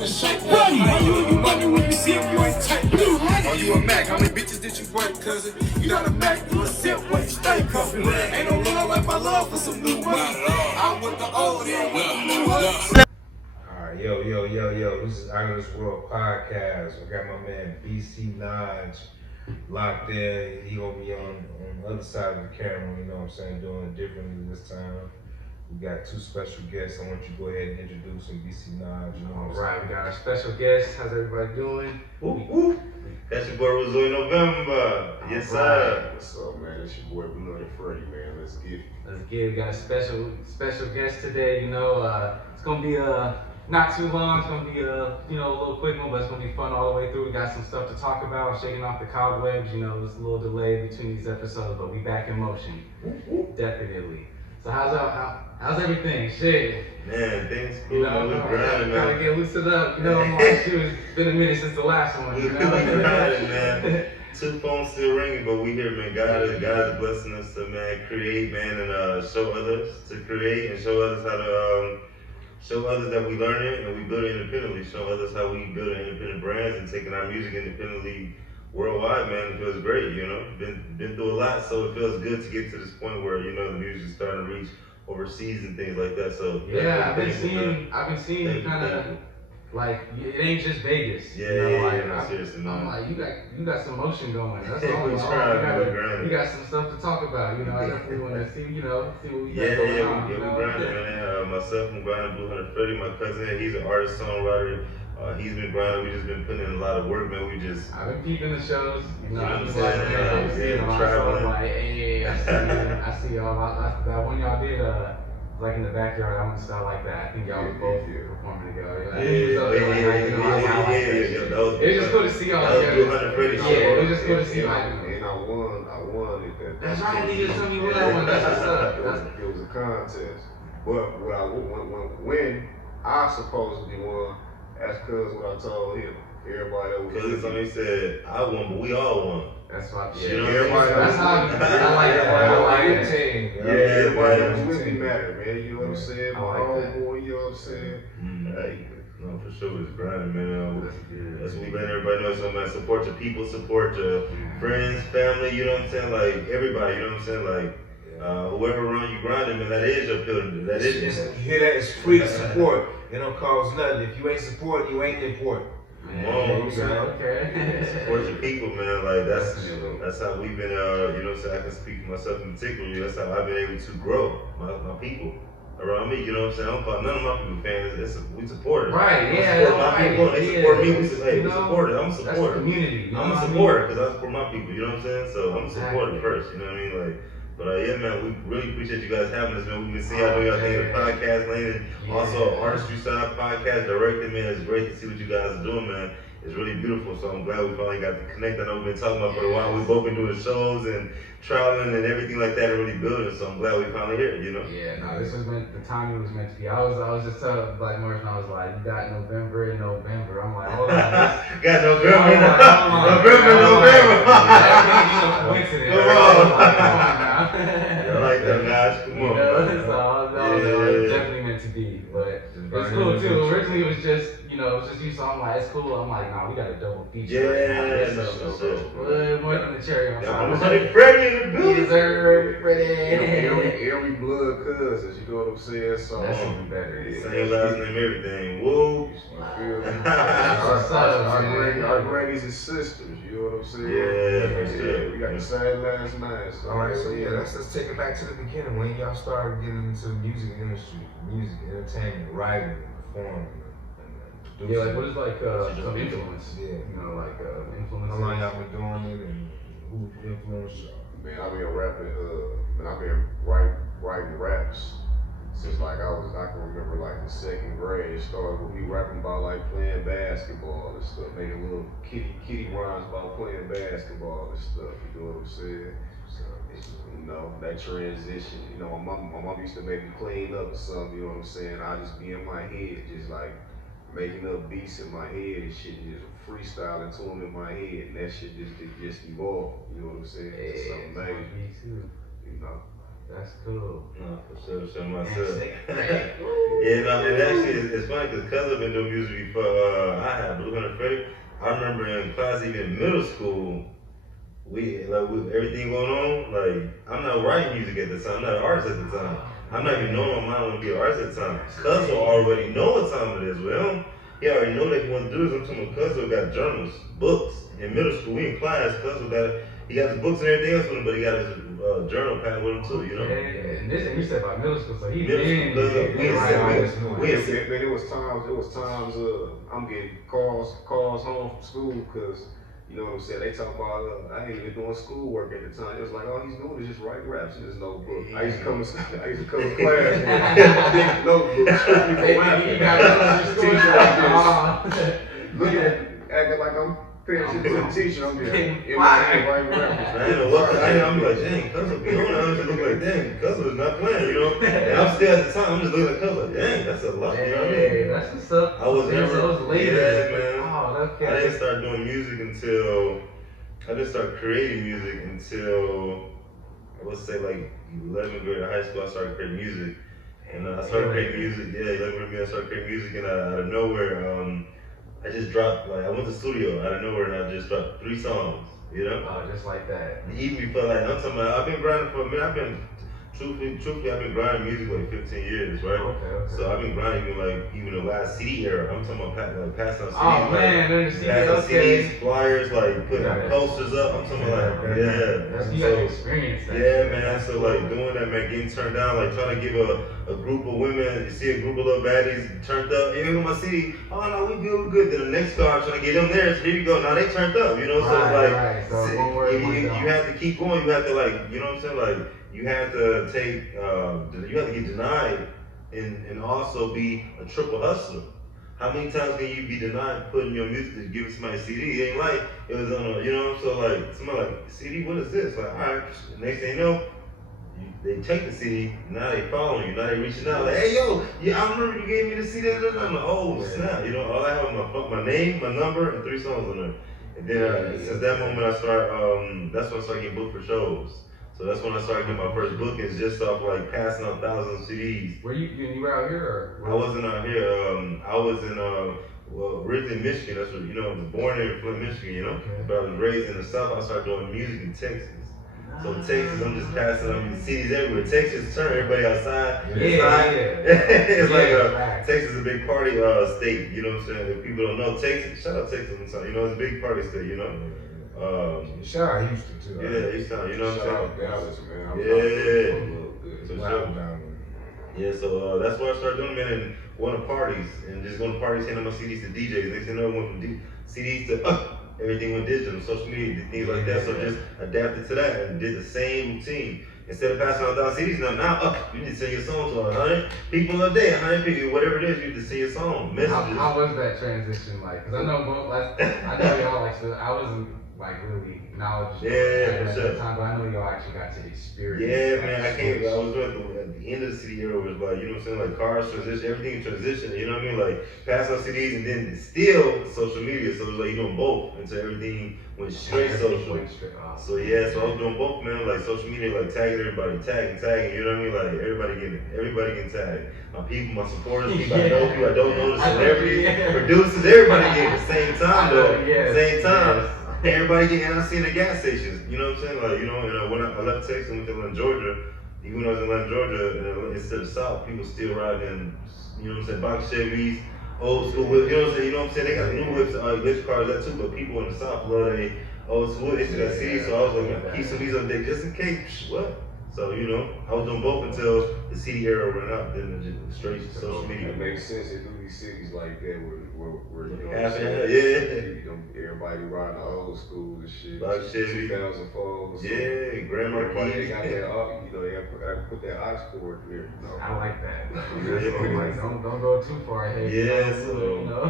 finna shake. How you money when you see him, you ain't tight. Oh, you a Mac, how many bitches did you break, cousin? You not a Mac, you a simp, when you stay cuffin'. Ain't no love like my love for some new money. I'm with the old, and with the new money. Alright, yo, this is Out of This World Podcast. I got my man BC Nodge locked in. He gonna be on the other side of the camera, you know what I'm saying, doing it differently this time. We got two special guests. I want you to go ahead and introduce them, BC Nodge, you know what I'm saying? Alright, we got our special guest. How's everybody doing? That's your boy Razoy November. Yes, sir. What's up, man? It's your boy Bluhunnit Freddy, man. Let's get it. Let's get it. We got a special guest today. You know, it's gonna be not too long. It's gonna be a little quick one, but it's gonna be fun all the way through. We got some stuff to talk about, shaking off the cobwebs. You know, there's a little delay between these episodes, but we back in motion. Definitely. So how's everything? Shit. Man, things cool. You know, we grinding, gotta man. get loosened up. You know, like, it's been a minute since the last one. We You know? grinding, man. Two phones still ringing, but we here, man. God is blessing us to, man, create, man, and show others to create and show others how to show others that we learn it and we build it independently. Show others how we build independent brands and taking our music independently worldwide, man. It feels great, you know. Been through a lot, so it feels good to get to this point where, you know, the music's starting to reach overseas and things like that. So yeah, I've been seeing you kind of like it ain't just Vegas. Yeah, you know, like, no, seriously, man. I'm like, you got some motion going. That's all. We trying, you got some stuff to talk about. You know, I definitely want to see what we got we going on. we grinding, man. Myself, I'm grinding. Bluhunnit Freddy, my cousin, he's an artist, songwriter. He's been grinding. We just been putting in a lot of work, man. I've been peeping the shows. You know, I'm traveling. Like, hey, I see y'all. That one y'all did, like in the backyard, I went to style like that. I think y'all was both performing together. It was just cool to see y'all together. Yeah, it was just cool to see y'all. And I won it. That's right, you just told me what I won. That's what's up. It was a contest. But when I supposedly won, that's because what I told him. Everybody else. Because somebody said, I won, but we all won. That's why. Yeah, everybody. That's how I like that. I like that. Team. Yeah, everybody else really matter, man. You know what I'm saying? My homeboy, you know what I'm saying? No, for sure, it's grinding, man. That's what we let everybody know. So, man, support your people, support your friends, family, you know what I'm saying? Like, everybody, you know what I'm saying? Like, whoever around you grinding, man, that is your pillar. That is you hear that? It's free to support. It don't cost nothing. If you ain't supporting, you ain't important. Come on, Okay. support your people, man. Like that's how we've been. You know what I'm saying? I can speak for myself in particular. That's how I've been able to grow my people around me. You know what I'm saying? I don't call none of my people fans. We support it. Right. Yeah. Support my people. They support me. We support it. I'm a That's supporter. the community. I'm a supporter because I support my people. You know what I'm saying? So I'm a supporter first. You know what I mean? Like. But yeah, man, we really appreciate you guys having us, man. We've been seeing how y'all think of the podcast lane and also artistry side podcast directing, man. It's great to see what you guys are doing, man. It's really beautiful, so I'm glad we finally got to connect. I know we've been talking about for a while. We've both been doing shows and traveling and everything like that and really building, so I'm glad we finally here, you know? Yeah, no, this was the timing was meant to be. I was just telling Black Martian, I was like, you got November and November. I'm like, hold on. Got November. November. Coincidence. Come on. I like that, guys. Come on. It's definitely meant to be, but it's cool too. Originally, it was just you, so I'm like, it's cool. I'm like, nah, we got a double feature. Yeah, more than the cherry on top. Bluhunnit Freddy in the building. Every blood cousins, you know what I'm saying? So that's even better. Same last name, everything. Woo. You feel me? Our grannies and sisters, you know what I'm saying? Yeah, for sure. We got the same last name. So Alright, so yeah, let's take it back to the beginning. When y'all started getting into the music industry, music, entertainment, writing, performing, and yeah, like what is like some influence? Yeah. You know, like influence. How long y'all been doing it and who influenced y'all? Man, I've been rapping, I've been writing raps since I can remember like the second grade. It started with me rapping about like playing basketball and stuff, making little kitty rhymes about playing basketball and stuff, you know what I'm saying? So, you know, that transition, you know, my mom used to make me clean up or something, you know what I'm saying? I just be in my head, just like making up beats in my head and shit, just freestyling to them in my head, and that shit just evolved, you know what I'm saying? It's something major, you know. That's cool. No, for sure myself. Hey. Yeah, no, and actually, it's funny because Cuz been doing music before I had Bluhunnit Freddy. I remember in class, even in middle school, we with everything going on. Like, I'm not writing music at the time. I'm not an artist at the time. I'm not even knowing my mind want to be an artist at the time. Cuz already know what time it is. Well, he already know that he wants to do this. I'm talking about Cuz got journals, books in middle school. We in class. He got his books and everything else with him, but he got his journal pad with him too. You know. Yeah, and you said about middle school, so he Middle school, been Man, it was times I'm getting calls home from school because you know what I'm saying. They talk about I ain't even doing schoolwork at the time. It was like all he's doing is just writing raps in his notebook. I used to come to class with a big notebook strictly for rapping. Acting like I'm paying shit to the teacher. I'm just writing raps. I'm like, dang, Cuz be on. I was just looking like, dang, Cuz is not playing, you know. And I'm still at the time. I'm just looking at Cuz like, dang, that's a lot. You know what I mean? That's what's up. I was never later. Yeah, man. Oh, okay. I didn't start doing music until I didn't start creating music until I would say like 11th grade of high school. I started creating music, and I started creating music. Yeah, 11th grade I started creating music, and out of nowhere, I just dropped I went to the studio out of nowhere, and I just dropped 3 songs. You know? Oh, just like that. Even before I'm talking about, I've been grinding for a minute. Truthfully, I've been grinding music like 15 years, right? Okay. So I've been grinding even the last CD era. I'm talking about passing on CDs. Oh man, then the CD, CDs, flyers, like putting posters up. I'm talking about like, yeah. You got to experience that. Yeah, man. So like doing that, man, getting turned down, like trying to give a group of women, you see a group of little baddies turned up. You hear my CD? Oh no, we good. Then the next car, I'm trying to get them there. So here you go. Now they turned up. You know, so it's like you have to keep going. You have to you know what I'm saying, like. You have to take, you have to get denied and also be a triple hustler. How many times can you be denied putting your music to giving somebody a CD? It ain't like it was on a, you know, so like somebody like, CD, what is this? Like, alright, next thing you know, they take the CD, now they following you, now they reaching out, like, hey yo, yeah, I remember you gave me the CD, I'm like, oh snap, you know, all I have is my name, my number, and 3 songs on there. And then since that moment that's when I started getting booked for shows. So that's when I started getting my first bookings, just off like passing out thousands of CDs. Were you were out here or? I wasn't out here. I was in originally in Michigan. That's what I was born in Flint, Michigan. You know, but I was raised in the South. I started doing music in Texas. So Texas, I'm just passing on these CDs everywhere. Texas, turn everybody outside. It's like Texas is a big party state. You know what I'm saying? If people don't know Texas, shout out Texas. You know, it's a big party state. You know. Shout out Houston too. Yeah, Houston. You know what I'm saying? Shout out Dallas, man. So that's what I started doing, man, and going to parties and just going to parties, handing my CDs to DJs. Next thing you know, I went from CDs to everything went digital, social media, things like that. So just adapted to that and did the same routine. Instead of passing out 1,000 CDs, now you need to send your song to 100 people a day, 100 people, whatever it is, you need to send your song. Messages. How was that transition like? Because I know y'all I wasn't really knowledgeable at that time, but I know y'all actually got to experience. Yeah, man, I was doing at the end of the CD era was like, you know what I'm saying, like cars transition, everything in transition, you know what I mean, like passing on CDs and then still social media, so it was like you doing both until everything went straight social. So yeah, so I was doing both, man, like social media, like tagging everybody, tagging, you know what I mean, like everybody getting tagged. My people, my supporters, people I know, people I don't know, the celebrities, producers, everybody getting the same time though, same time. Everybody getting, and I seen the gas stations, you know what I'm saying? Like, you know, and when I left Texas and went to Atlanta, Georgia, even when I was in Atlanta, Georgia, instead of South, people still riding, you know what I'm saying, box Chevys, old school whips, you know what I'm saying? They got new whips, electric cars, that too, but people in the South love they old school whips, that city, so I was like, keep some of these up there just in case, what? So, you know, I was doing both until the CD era ran out, then just straight social media. It makes sense to do these cities like that where you know, everybody riding the old school and shit. Like 2004. Yeah, Grandma Everybody got that, you know, they gotta put that aux cord there. You know. I like that. Don't go too far ahead. Yeah, you know.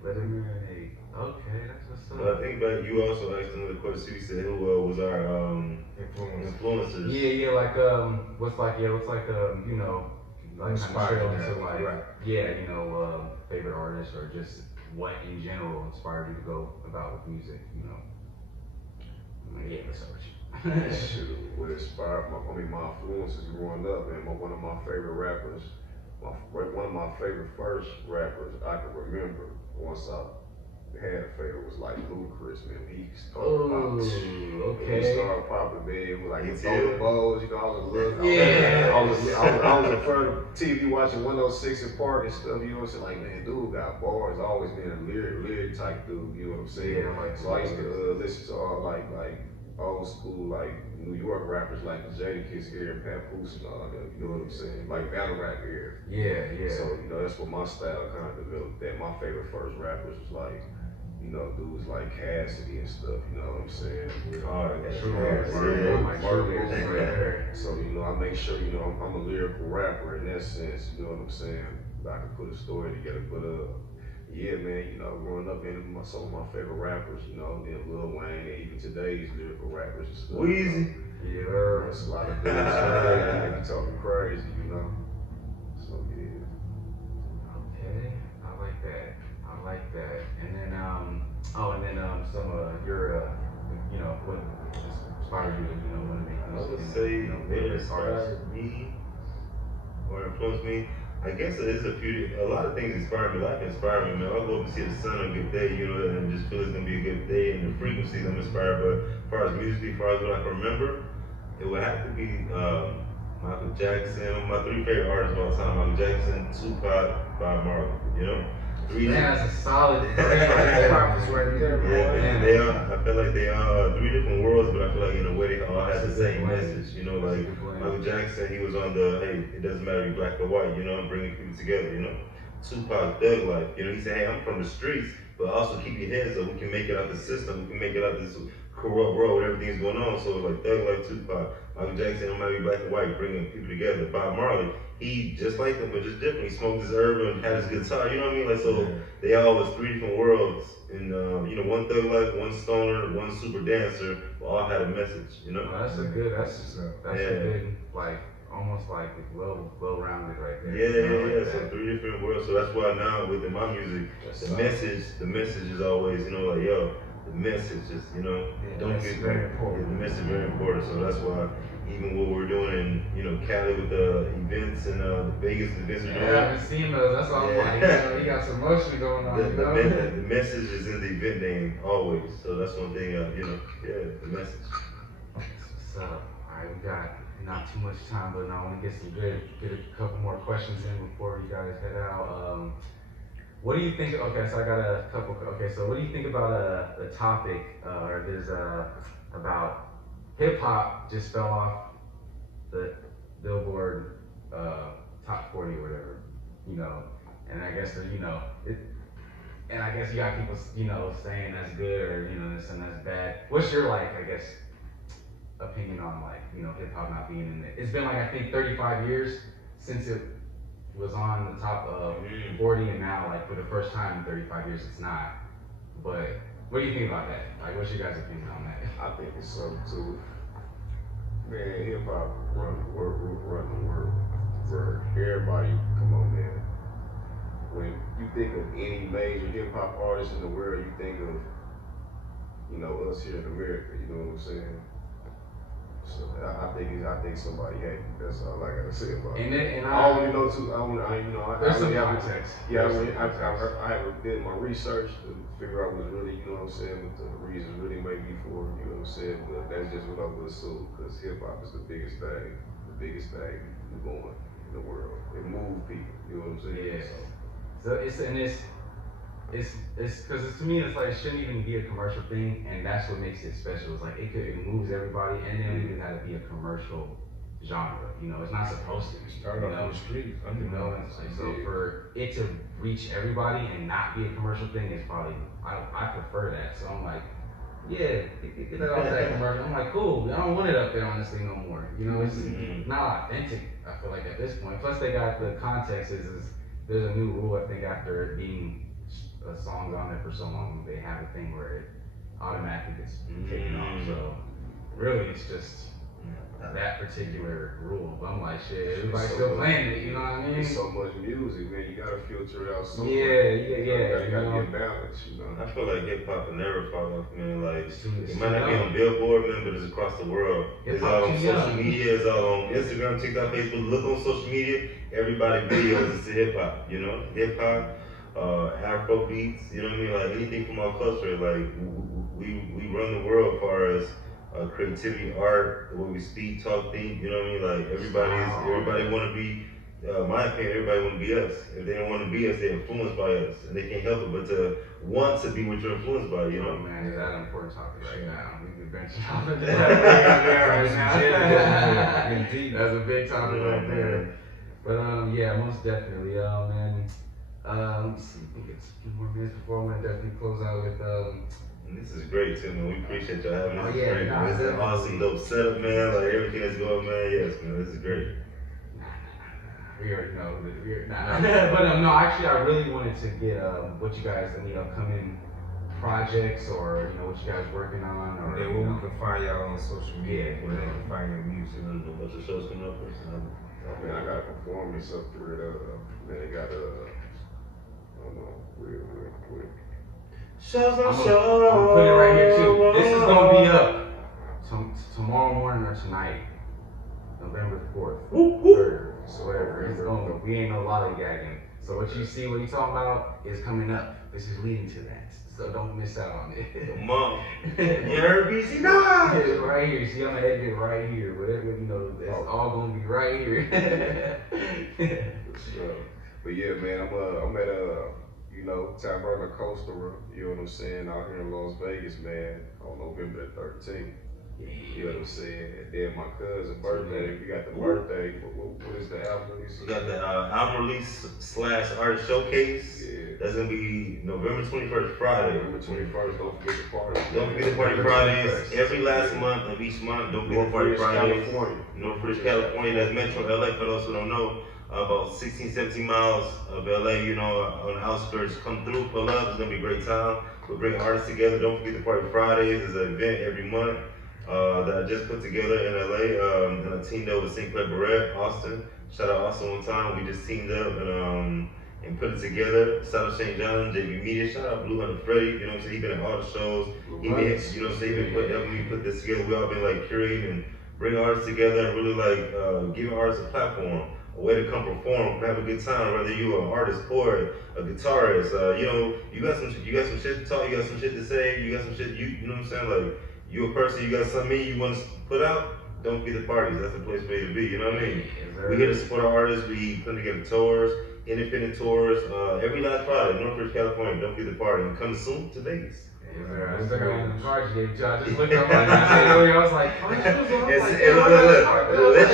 Let it marinate. Okay, that's what's up. But I think that you also asked another question. You said who was our influencers? Yeah, like what's you know, like kind of into like favorite artists or just what in general inspired you to go about with music, you know. Yeah, let's start with you. Shoot, what inspired my influences growing up, man. One of my favorite rappers, one of my favorite first rappers I can remember once I had a favorite was like Ludacris, man. He started popping, man. Like it's all the balls, you know, all the look. I was in front of TV watching 106 in Park and stuff, you know what I'm saying? Like, man, dude got bars, always been a lyric type dude, you know what I'm saying? Yeah, like, so I used to listen to all like old school like New York rappers like the Jadakiss era, Papoose and all that, you know what I'm saying? Like battle rap era. Yeah. So, you know, that's what my style kind of developed. That my favorite first rappers was like, you know, dudes like Cassidy and stuff, you know what I'm saying? So, you know, I make sure, you know, I'm a lyrical rapper in that sense, you know what I'm saying? I can put a story together, but yeah, man, you know, growing up in some of my favorite rappers, you know, then Lil Wayne, and even today's lyrical rappers and stuff. Weezy. You know, it's a lot of dudes they be talking crazy, you know. So yeah. Okay, I like that. And then some your you know, what inspired you to, you know, want to make I music? would say you know, it inspired me or influenced me. I guess there's a lot of things inspire me. Life inspire me, man. I'll go up and see the sun on a good day, you know, and just feel it's gonna be a good day. And the frequencies I'm inspired. But as far as music, as far as what I can remember, it would have to be Michael Jackson. My three favorite artists of all time: Michael Jackson, Tupac, Bob Marley. You know, three. Man, that's a solid. They are. I feel like they are three different worlds, but I feel like in a way they all have the same message. You know, like Michael Jackson, he was on the hey, it doesn't matter if you're black or white. You know, and bringing people together. You know, Tupac, thug life. You know, he said, hey, I'm from the streets, but also keep your heads up. We can make it out the system. We can make it out this corrupt world. Everything's going on. So it's like thug life, Tupac, Michael Jackson, no matter if you're black or white, bringing people together. Bob Marley, he just like them, but just different. He smoked his herb and had his guitar. You know what I mean? Like so. They all was three different worlds, and you know, one thug life, one stoner, one super dancer, all had a message, you know. That's a good. That's a good, like almost like well-rounded right there. Yeah. So three different worlds. So that's why now within my music, the message is always, you know, like yo, the message is, you know, don't get very important. The message is very important. So that's why. Even what we're doing in, you know, Cali with the events and the Vegas events we're doing. I haven't seen those. That's all I'm like, you know, he got some motion going on. The message is in the event name always. So that's one thing, you know, the message. So, alright, we got not too much time, but I want to get a couple more questions in before you guys head out. What do you think? Okay, so I got a couple. Okay, so what do you think about the topic, or there's about hip hop just fell off the Billboard top 40 or whatever, you know, and I guess you know, and I guess you got people, you know, saying that's good or you know this and that's bad. What's your like, I guess, opinion on like, you know, hip hop not being in it? It's been like I think 35 years since it was on the top of 40, and now like for the first time in 35 years it's not. But what do you think about that? Like, what's your guys' opinion on that? I think it's something to it. Man, hip hop run the world. For everybody, come on, man. When you think of any major hip hop artist in the world, you think of, you know, us here in America. You know what I'm saying? So I think somebody hated. That's all I gotta say about it. And I don't really know too. There's some context. Yeah, I haven't did my research to figure out what's really, you know what I'm saying, what the reason really may be for, you know what I'm saying. But that's just what I would assume, because hip hop is the biggest thing going in the world. It moves people. You know what I'm saying? Yeah. So it's because to me it's like it shouldn't even be a commercial thing, and that's what makes it special. It's like it moves everybody, and then it had to be a commercial genre. You know, it's not supposed to. Start off on the street. You know, and so for it to reach everybody and not be a commercial thing is probably I prefer that. So I'm like, yeah, get that off that commercial. I'm like, cool. I don't want it up there on this thing no more. You know, it's not authentic. I feel like at this point. Plus they got the context is there's a new rule I think after it being a song's on there for so long, they have a thing where it automatically gets taken off. So really, it's just that particular rule. But I'm like, shit, everybody's so still much. playing it, you know what I mean? There's so much music, man. You gotta filter it out so much. Yeah. You gotta know? get balance, you know. I feel like hip hop will never fall off, man. Like It's it might not be on Billboard, man, but it's across the world. It's all on social media. It's all on Instagram, TikTok, Facebook. Look on social media. Everybody videos is to hip hop. You know, hip hop, Afro beats. You know what I mean? Like anything from our culture. Like we run the world as far as creativity, art, the way we speak, talk, think. You know what I mean? Like everybody want to be. My opinion, everybody want to be us. If they don't want to be us, they're influenced by us, and they can't help it but to want to be what you're influenced by. You know, man, is that an important topic right now? We've been benching off of that right now. That's a big topic right there. But yeah, most definitely, man. Let's see, we get a few more minutes before I'm gonna definitely close out with This is great too, man. We appreciate y'all having us. Oh, yeah, Great, nah, man. This is an awesome, dope setup, man. Like everything that's going, man. Yes, man. This is great. We already know that we're but no, actually, I really wanted to get what you guys, any upcoming projects or what you guys working on, or where we can find y'all on social media, where they can find your music. What's the show's coming up for? Man, I gotta perform this up through it. Then they got I don't know, real quick. Shows on I'm show. gonna put it right here too. This is gonna be up tomorrow morning or tonight, November 4th. Or so whatever. It's gonna, we ain't no lollygagging. So what you see, what you talking about, is coming up. This is leading to that. So don't miss out on it. Come on. You heard BC? Nah. It's right here. See, I'm gonna edit it right here. Whatever, it's all gonna be right here. But yeah, man, I'm at Taberna Coastal, you know what I'm saying, out here in Las Vegas, man, on November the 13th. You know what I'm saying? And then my cousin's birthday, we got the birthday. What is the album release? We got the album release / art showcase. Yeah. That's gonna be November 21st, Friday. November 21st, don't forget the party. Don't forget the party Fridays. Every last month of each month, don't forget the party Fridays. Northridge, California. That's Metro LA for those who don't know. About 16, 17 miles of LA, on the outskirts. Come through, pull up. It's gonna be a great time. We'll bring artists together. Don't forget the party Fridays. There's an event every month that I just put together in LA. And I teamed up with Sinclair Barrett, Austin. Shout out Austin one time. We just teamed up and put it together. Shout out St. John, JV Media. Shout out Bluhunnit Freddy. You know what I'm saying? He been at all the shows. He been, helping me put this together. We all been like curating and bring artists together and really like giving artists a platform. A way to come perform, have a good time. Whether you an artist, poet, a guitarist, you got some shit to talk, you got some shit to say, you got some shit. You know what I'm saying? Like you a person, you got something you want to put out. Don't forget the parties. That's the place for you to be. You know what I mean? We here to support our artists. We put together tours, independent tours, every last Friday, Northridge, California. Don't forget the party. And come soon to Vegas. I stuck on the charge gauge. I just looked up on it. I was like, let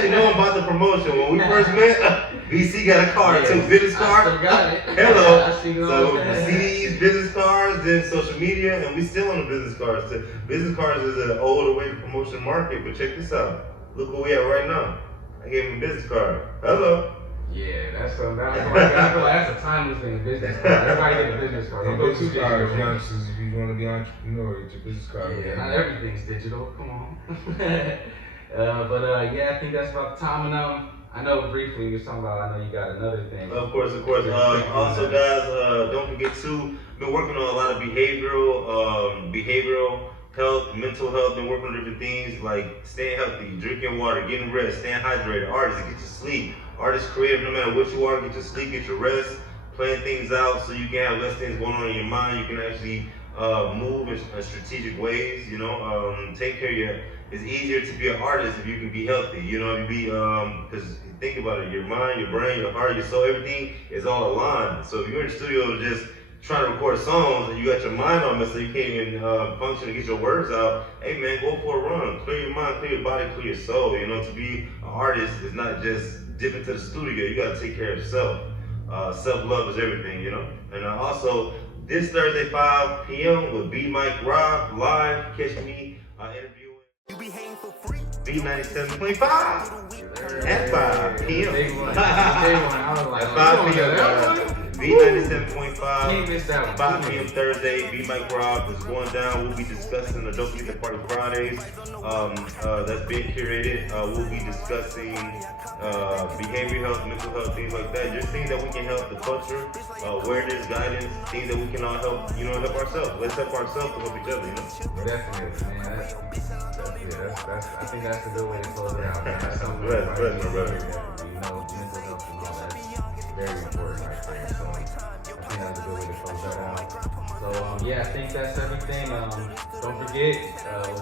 you know about the promotion. When we first met, BC got a card too, business card. I still got it. Hello. So CDs, business cards, then social media, and we still on the business cards. Business cards is an older way to promotion the market, but check this out. Look where we at right now. I gave him a business card. Hello. Yeah, that's a timeless thing, a business card. Everybody get a business card. Don't go too digital. Youngsters, if you want to be an entrepreneur, get your business card. Yeah, not everything's digital. Come on. Yeah, I think that's about the time. And I know briefly you was talking about. I know you got another thing. Of course. Also, guys, don't forget to been working on a lot of behavioral health, mental health. Been working on different things like staying healthy, drinking water, getting rest, staying hydrated. Artists, get your sleep. Artists, creative, no matter what you are, get your sleep, get your rest, plan things out so you can have less things going on in your mind. You can actually move in strategic ways. Take care of your. It's easier to be an artist if you can be healthy. Because think about it, your mind, your brain, your heart, your soul, everything is all aligned. So if you're in the studio just trying to record songs and you got your mind on it so you can't even function and get your words out, hey man, go for a run. Clear your mind, clear your body, clear your soul. To be an artist is not just dipping to the studio. You got to take care of yourself. Self-love is everything, And also, this Thursday, 5 p.m. with B. Mike Rob live. Catch me interviewing. You be hating for free. B97.5 at 5 p.m. Big one. I was like, At 5 p.m. B97.5, Missed that one. 5 p.m. Thursday, B Mike Rob is going down. We'll be discussing the Dope Music Party Fridays. That's being curated. We'll be discussing behavioral health, mental health, things like that. Just things that we can help the culture, awareness, guidance, things that we can all help, help ourselves. Let's help ourselves to help each other, Definitely, man. I think that's a good way to close it out, man. That's something Bless, that bless, my brother. mental health and all that's very important right there. So I think that's a good way to close that out. So yeah, I think that's everything. Don't forget,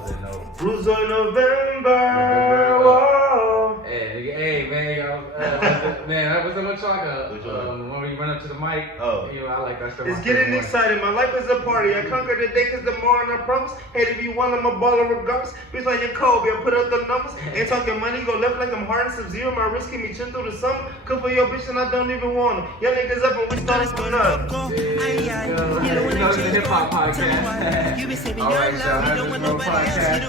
was it no? Razoy November. Whoa. Hey, man, y'all, man, that was so much like when we run up to the mic. Oh. I like that stuff. It's getting exciting. My life is a party. I conquer the day cause tomorrow I promise. Hey, if you want, I'm a baller regardless. Bitch like your Kobe, I put up the numbers. Ain't talking money, go left like I'm hard and Sub-Zero. My wrist keep me chill through the summer. Cook for your bitch and I don't even want them. Y'all niggas up and we started from nothing. It's a hip hop podcast. Alright, y'all, that's a real podcast.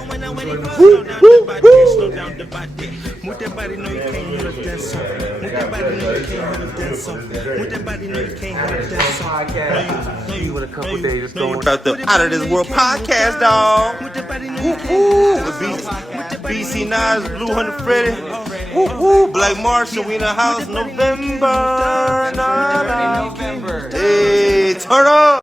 Move that body, know you can't hit a dance song. Move that body, know you can't hit a dance song. Move that body, know you can't hit a dance song. Podcast. See you in a couple days. It's going About the Out of This World podcast, dog. Move that body, know you can't BC Nas, Bluhunnit Freddy. Woo, Black Martian, we in the house, November. November. Hey, turn up.